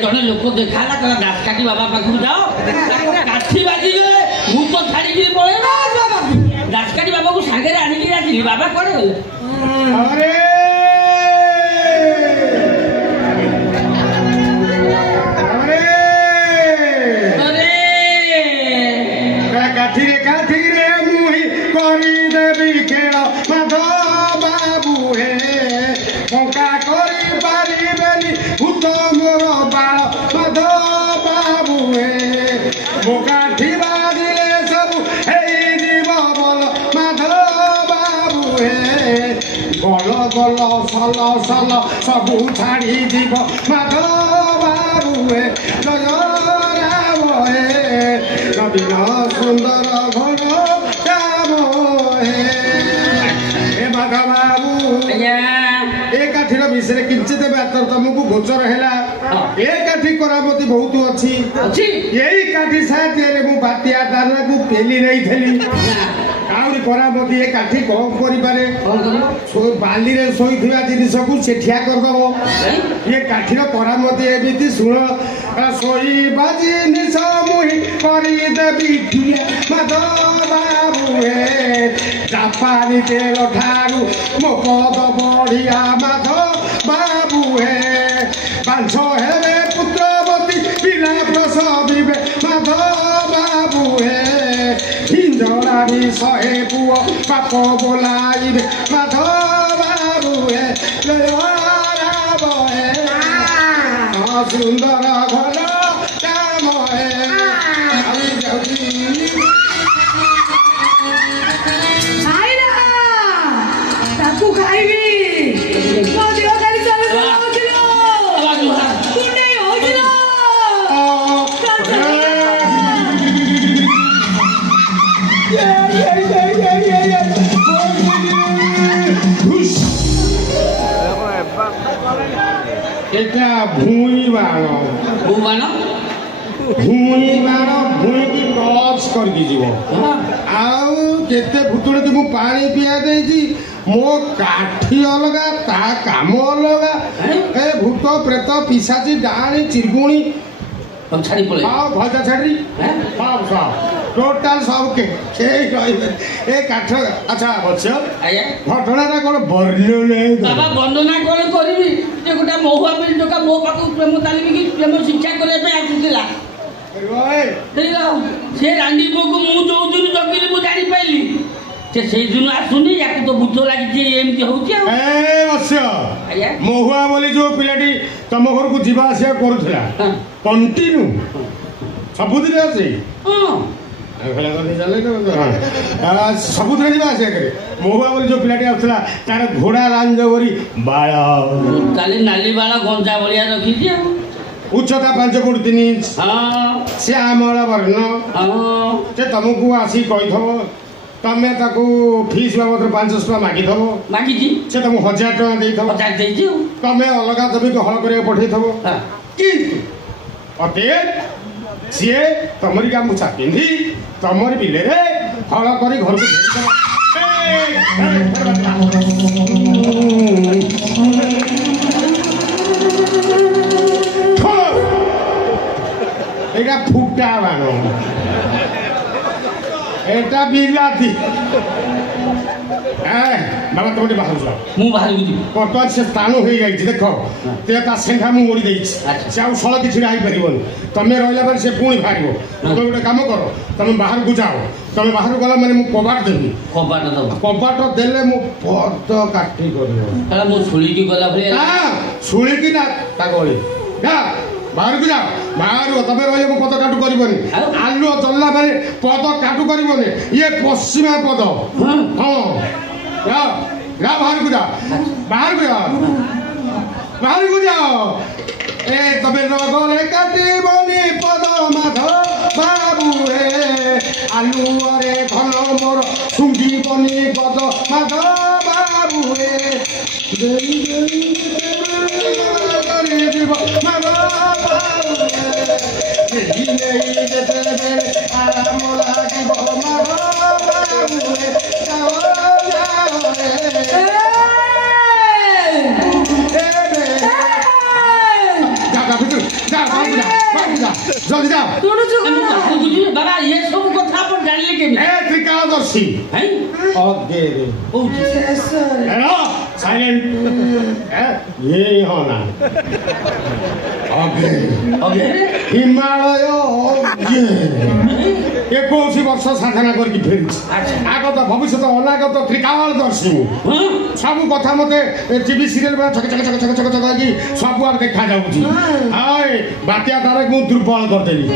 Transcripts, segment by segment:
जड़े लोक देखा दासकाठी बाबा पाखु जाओ काठी बाजी गले भूत छाड़ी पड़े दासकाठी बाबा को सागे आनिकी बाबा कड़े गले सल सल सबू छाड़ी जीव माधव बाबू जय राम नवीन सुंदर घर राम हे माधव बाबू ए काठीर विषय किंचित बातर तुमको गोचर है ए काठी करामती बहुत अच्छी यही काठी साहाଯ୍ୟ मु बातिया दाना को पेली नहीं थी आउरी करामती ए काठी कौन करिपारे बाली रे सोई थिया जिनिस को सेठिया कर दबो ये काठीर करामती एमिति सुन सोई बाजी निस मुही करी देबी ठिया माधव बाबू हे जापानी तेल ठारू मो पद बढ़िया माधव बाबू हे बांछ हेबे पुत्रवती पिला प्रसविबे माधव बाबू हे हिंजरानी शहे पुओ बाप बोलाइबे माधव बाबू हे जय राम हे सुंदर घर राम हे भूई बाण भूई बाण भूई की टच कर आउ केते भुतुड़े कि मु पानी पिया देजी मो काठी अलगा ता काम अलगा ए भूत प्रेत पिशाची डाणी चिरगुणी छाड़ी पड़े हां भजा छाड़ी हां सब टोटल सब के ए काठ अच्छा बच्चा आया घटनाटा कोन वर्णना बाबा वर्णना कोन करबी जे गोटा महुआ बिल टका मो पाकु प्रेम तालिम की प्रेम शिक्षा करे पे आकुतिला ओए से रांडी को मु जो दिन जगिली मु जानि पाइली से सेई दिन आसुनी याकु तो भूत लागि एमती होउची ए बच्चा आया महुआ बोली जो पिलाटी तम घर को जीवा आसिया करूथला कंटिन्यू सबुदिन आसी हां सबुदिन जीवा आसिया करे महुआ बोली जो पिलाटी आउथला तार घोड़ा लांजवरी बाळ काली नाली बाळ गंजा बलिया रखी दिया उच्चता 5 फुट 3 इंच श्यामल वर्ण से तुमको आसी कहीथब तमे ताकू फीस बाबद 500 टका मागी से तुमको 1000 टका देथब तमे अलगा जमी को हल करे पठेथब किंतु अते सीए तमरी गामुछा पिंधी तमरी बिले रे हल करी घर को एटा फुटा बानो एटा बिलाती बाबा तुम बाहर जाओ मु बाहर गुजी बर्तमान से स्थान हो जाई देख ते ता सेंधा मु मोड़ी देई से आ सळ किछि आई परिबन तमे रहला पर से पुणी फारिबो तो गोटे काम करो तमे बाहर को जाओ तमे बाहर गला माने मु कबाट देबी कबाट देले मु पद काटी करियो ताला मु सुली की गला भले हां सुली की ना ता गली जा बाहर को जाओ बाहर तमे रहले मु पद काटू करबनी आलू चलला माने पद काटू करबनी ये पश्चिमा पद हां जा जा बाहर को जाओ बाहर को जाओ ए तबे रगले काटी बनी ଆଲୁଅରେ ଧନ ମୋର ଶୁଙ୍ଘିବନି ଗଦ ମାଧ ବାବୁରେ ଦେଇ ଦେଇ ଯିବ ମାଧ ବାବୁରେ ଦେଇ ନେଇ ଯେତେବେଳେ ଆରାମ ଲାଗିବ ମାଧ ବାବୁରେ ଯାଅ ଯାଅ जल्दी जाओ बाबा ये सब कथा पर जानिले के त्रिकालदर्शी अगे रे हेलो साइलेंट ये होना अगे अगे हिमालय ये कोसी वर्ष साधना करके फेरि आगत भविष्य अनागत त्रिकालदर्शी सब कथा मते टीवी सीरियल में छक छक छक छक छक छक की सब आर देखा जाउची हाय बातिया तारे को दुर्बल कर देली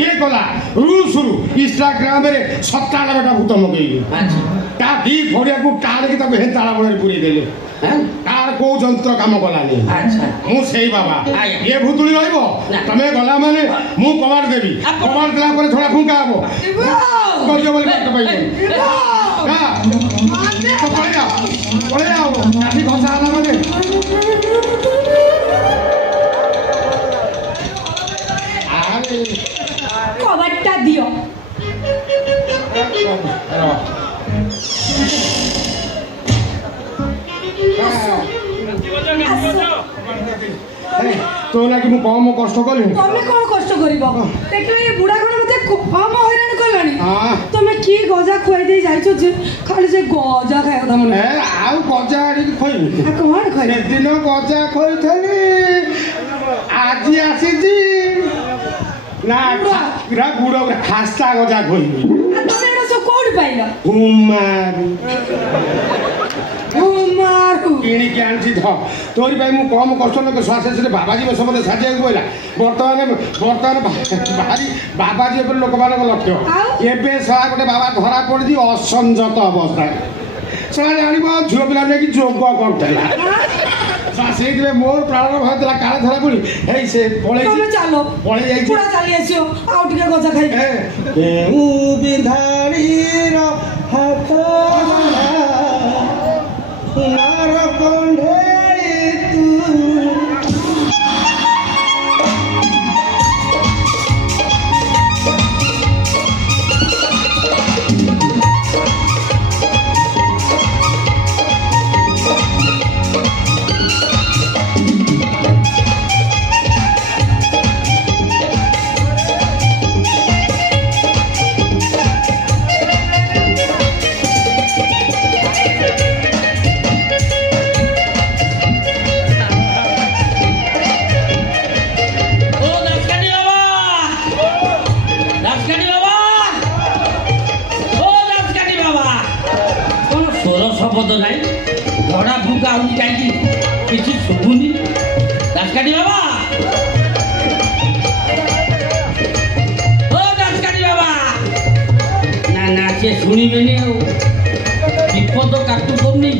के कला रूस रु इंस्टाग्राम रे 97 टा भूत मगेली ता दी फोड़िया को काल की तब हे ताला बळे पुरी देले तार को यंत्र काम कलानी अच्छा मु सेई बाबा ये भूतुली रहइबो तमे गला माने मु कमार देबी कमार देला पर थोड़ा फुंका आबो करियो बोल बात पाइबो का माने पळे आओ काठी घसा आला माने आरे कबाटटा दियो तो लागी मु कम कष्ट कली तमे कोन कष्ट करिवो देखले ए बुढा कोन मते कम हैरान करलानी तमे की गजा खोइ दे जाइछो जे खाली जे गजा खाय କଥା मन ए आउ गजा आडी खोइ कोन खोइ से दिन गजा खोइ थली आजी आसी जी ना रा गुडो खास्ता गजा खोइ तमे एटा सो कोड पाइला उमारू किणी के आनछि ध तोरी भाई मु कम कष्ट न श्वास से बाबाजी में समझ साजिया बोला वर्तमान भारी बाबाजी पर लोक मान लक्ष्य एबे सा गोटे बाबा धरा पड़ दी असंजत अवस्था सा जानिबो झियो पिला ने कि जोग करतला सा सेदिबे मोर प्राण भयतला काळे धरा पड़ी हे से पळे तमे चालो पळे जाई पूरा चाली आसियो आउ टिके गजा खाइ ए उ बिधारी र हाथ नार कंढे तू शब्द नहीं झड़ा फुका आउट जाइए किसी शुभुनी दासकाठी बाबा ओ दासकाठी बाबा ना ना से शुणिबेनी विपद काटू कमनी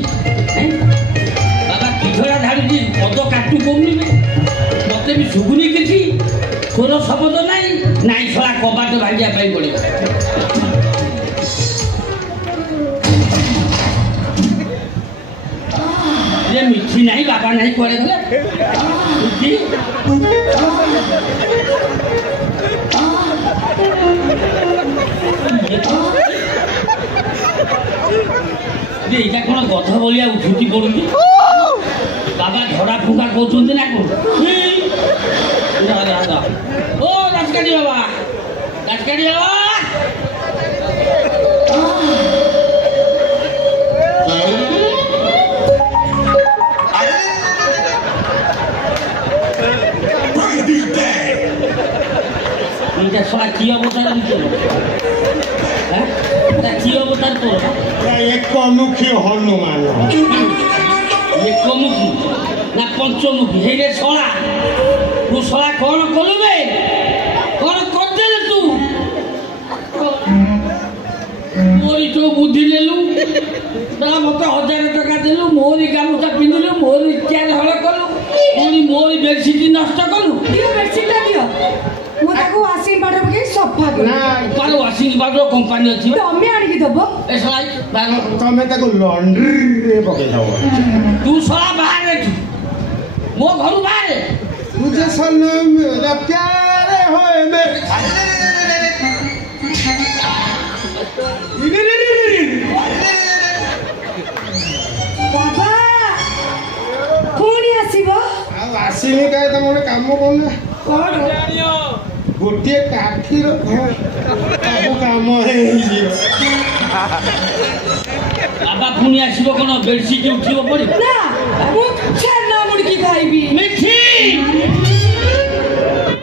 बाबा किझड़ा झाड़ी पद काटू कमनी मत भी शुभुनी किसी स्वर शब्द नहीं नाई छड़ा कबाट भांगिया पाई पड़े मिठी नहीं बाबा नहीं करे गले ये कौन गथ बलिया उठुची पड़ुची बाबा झड़ा फुका कहते ना कौन ओ दासकाठी बाबा साला की अवतार की अवतार तो एक मुखी हनुमान एक मुखी ना पंचमुखी हे रे सोला तू सोला कौन कलुबे कौन करते रे तू मोरी तो बुद्धि लेलु ता मत 1000 टका देलु मोरी गामुता पिंदिलु मोरी चार हळ कलु मोरी बेडशीट नष्ट कलु दियो बेडशीट दियो मोताको वाशिंग पाउडर के सफा ना पालो वाशिंग ପାଉଡର କମ୍ପାନୀ ଅଛି ତମେ ଆଣିକି ଦବ ଏ ଶଳା ତମେ ତାକୁ ଲଣ୍ଡ୍ରିରେ ପକେଇଦବ। ତୁ ଶଳା ବାହାରେ ଏଠୁ ମୋ ଘରୁ ବାହାରେ मुझे सनम मेरा प्यार होए मैं बाबा पुणी आसीबो आसीनी काहे तम गोटे काम करना कोन गोटे काठीर सब काम है बाबा पुणी आसीबो कोन बेडशीट उठिबो पड़ी ना मु छेना मुड़की खाइबी मिठी